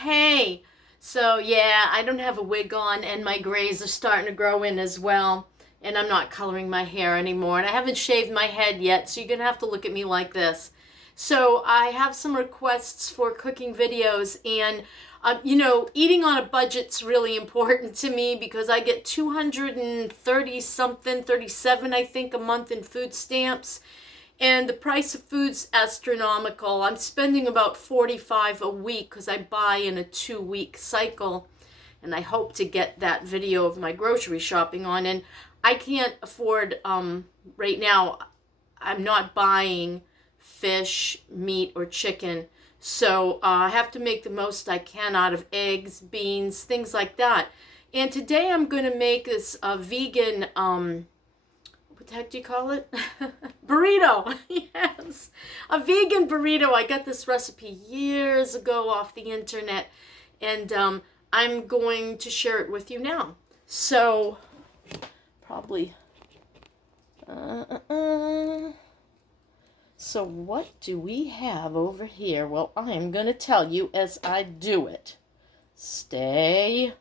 Hey, so yeah, I don't have a wig on and my grays are starting to grow in as well. And I'm not coloring my hair anymore. And I haven't shaved my head yet, so you're gonna have to look at me like this. So I have some requests for cooking videos, and eating on a budget's really important to me because I get 230 something, 37 I think a month in food stamps. And the price of food's astronomical. I'm spending about 45 a week because I buy in a 2 week cycle. And I hope to get that video of my grocery shopping on. And I can't afford, right now, I'm not buying fish, meat, or chicken. So I have to make the most I can out of eggs, beans, things like that. And today I'm going to make this vegan what the heck do you call it? Burrito. Yes. A vegan burrito. I got this recipe years ago off the internet, and I'm going to share it with you now. So, probably. So, what do we have over here? Well, I am going to tell you as I do it. Stay.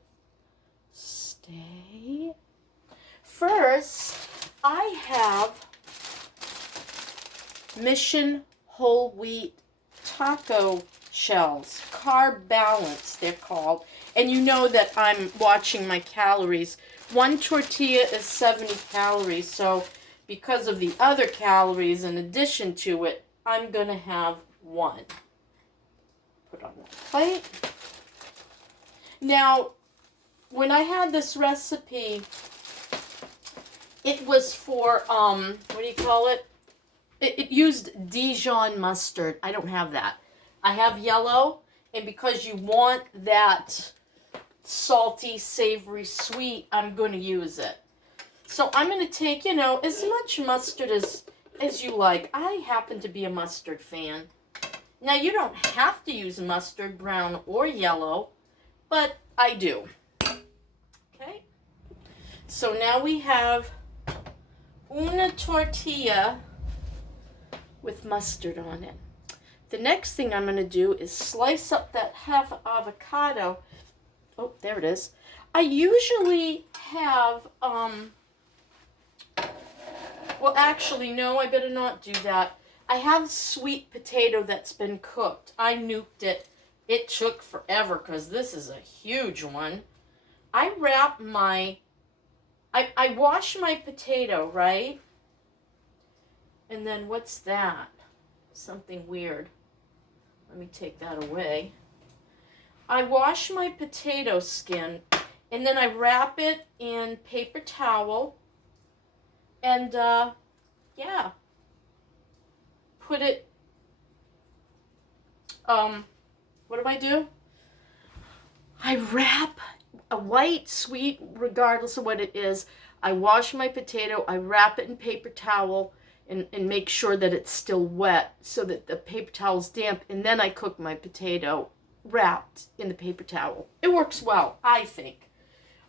First, I have Mission whole wheat taco shells. Carb Balance, they're called. And you know that I'm watching my calories. One tortilla is 70 calories, so because of the other calories in addition to it, I'm going to have one. Put on that plate. Now, when I had this recipe, it was for, what do you call it? It used Dijon mustard. I don't have that. I have yellow, and because you want that salty, savory, sweet, I'm going to use it. So I'm going to take, as much mustard as you like. I happen to be a mustard fan. Now, you don't have to use mustard, brown or yellow, but I do. Okay? So now we have una tortilla with mustard on it. The next thing I'm going to do is slice up that half avocado. Oh, there it is. I usually have, well, actually, no, I better not do that. I have sweet potato that's been cooked. I nuked it. It took forever because this is a huge one. I wrap my, I wash my potato, right? And then what's that? Something weird. Let me take that away. I wash my potato skin, and then I wrap it in paper towel, and yeah, put it, what do I do? I wrap a white, sweet, regardless of what it is. I wash my potato, I wrap it in paper towel, and make sure that it's still wet so that the paper towel's damp, and then I cook my potato wrapped in the paper towel. It works well, I think.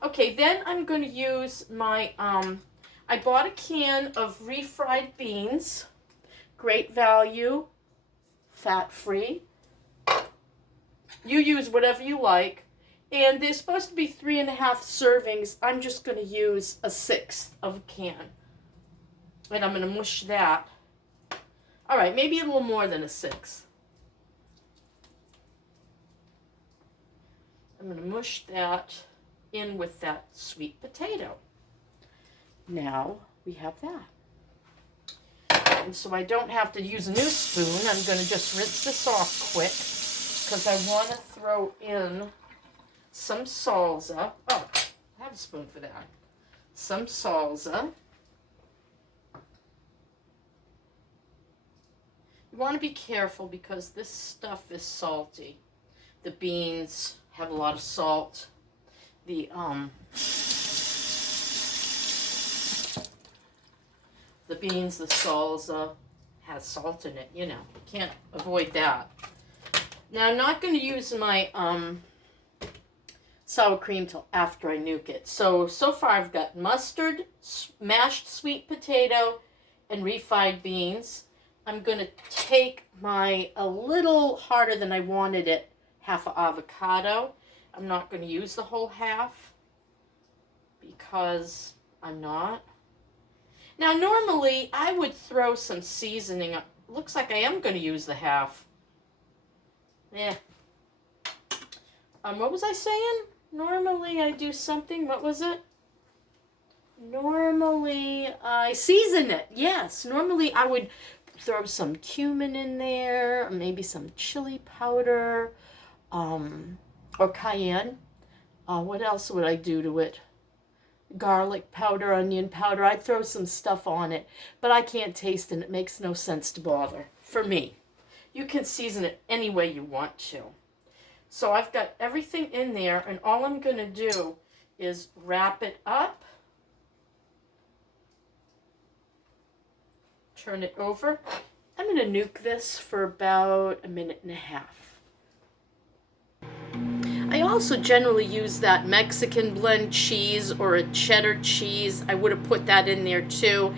Okay, then I'm going to use my, I bought a can of refried beans, great value, fat-free. You use whatever you like, and they're supposed to be 3.5 servings. I'm just going to use a sixth of a can. And I'm going to mush that. All right, maybe a little more than a sixth. I'm going to mush that in with that sweet potato. Now we have that. And so I don't have to use a new spoon. I'm going to just rinse this off quick because I want to throw in some salsa. Oh, I have a spoon for that. Some salsa. You want to be careful because this stuff is salty. The beans have a lot of salt. The beans, the salsa has salt in it. You can't avoid that. Now I'm not going to use my sour cream till after I nuke it. So far I've got mustard, mashed sweet potato, and refried beans. I'm going to take my, a little harder than I wanted it, half an avocado. I'm not going to use the whole half because I'm not. Now, normally, I would throw some seasoning. Looks like I am going to use the half. Yeah. What was I saying? Normally, I do something. What was it? Normally, I season it. Yes. Normally, I would throw some cumin in there, or maybe some chili powder, or cayenne. What else would I do to it? Garlic powder, onion powder. I'd throw some stuff on it, but I can't taste it. It makes no sense to bother for me. You can season it any way you want to. So I've got everything in there, and all I'm going to do is wrap it up, turn it over. I'm going to nuke this for about a minute and a half. I also generally use that Mexican blend cheese or a cheddar cheese. I would have put that in there too,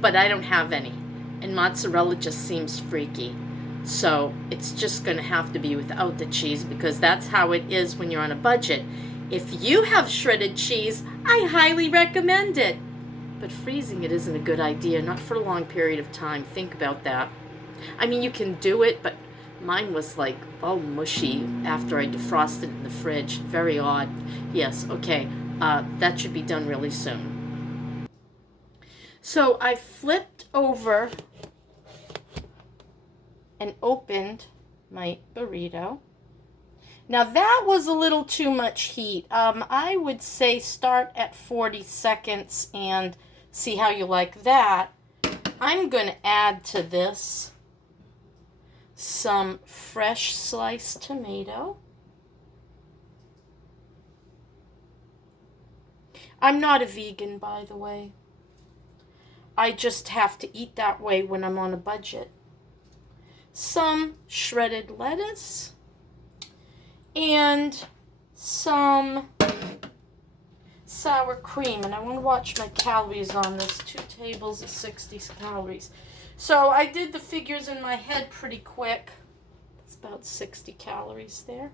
but I don't have any. And mozzarella just seems freaky. So it's just going to have to be without the cheese because that's how it is when you're on a budget. If you have shredded cheese, I highly recommend it. But freezing it isn't a good idea, not for a long period of time. Think about that. I mean, you can do it, but mine was like all mushy after I defrosted it in the fridge. Very odd. Yes, okay. That should be done really soon. So I flipped over and opened my burrito. Now that was a little too much heat. I would say start at 40 seconds and see how you like that. I'm going to add to this some fresh sliced tomato. I'm not a vegan, by the way. I just have to eat that way when I'm on a budget. Some shredded lettuce and some sour cream. And I want to watch my calories on this. 2 tables of 60 calories. So I did the figures in my head pretty quick. It's about 60 calories there.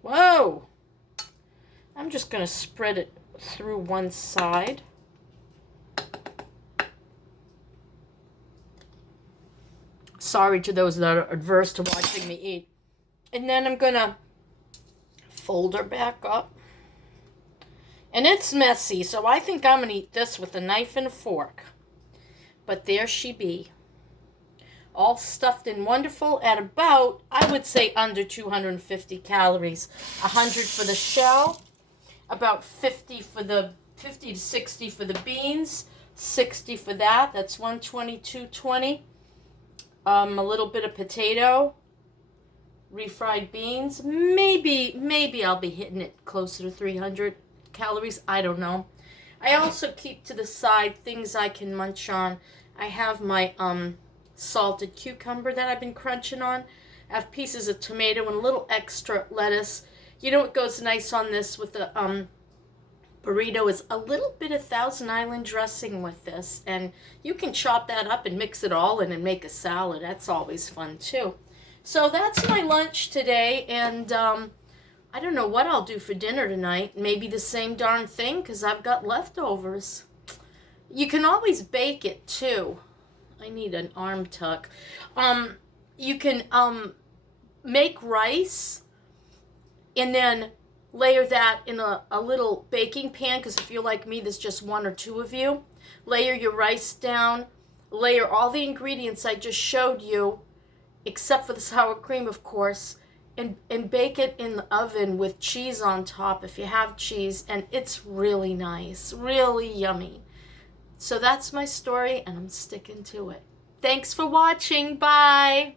Whoa! I'm just going to spread it through one side. Sorry to those that are adverse to watching me eat. And then I'm going to fold her back up. And it's messy, so I think I'm going to eat this with a knife and a fork. But there she be. All stuffed and wonderful at about, I would say, under 250 calories. 100 for the shell, about 50 to 60 for the beans, 60 for that. That's 120, 220. A little bit of potato, refried beans. Maybe I'll be hitting it closer to 300 calories. I don't know. I also keep to the side things I can munch on. I have my salted cucumber that I've been crunching on. I have pieces of tomato and a little extra lettuce. You know what goes nice on this with the burrito is a little bit of Thousand Island dressing with this. And you can chop that up and mix it all in and make a salad. That's always fun too. So that's my lunch today. And I don't know what I'll do for dinner tonight. Maybe the same darn thing because I've got leftovers. You can always bake it too. I need an arm tuck. You can make rice and then layer that in a little baking pan, because if you're like me, there's just 1 or 2 of you. Layer your rice down, layer all the ingredients I just showed you, except for the sour cream, of course, and bake it in the oven with cheese on top if you have cheese, and it's really nice, really yummy. So that's my story, and I'm sticking to it. Thanks for watching. Bye.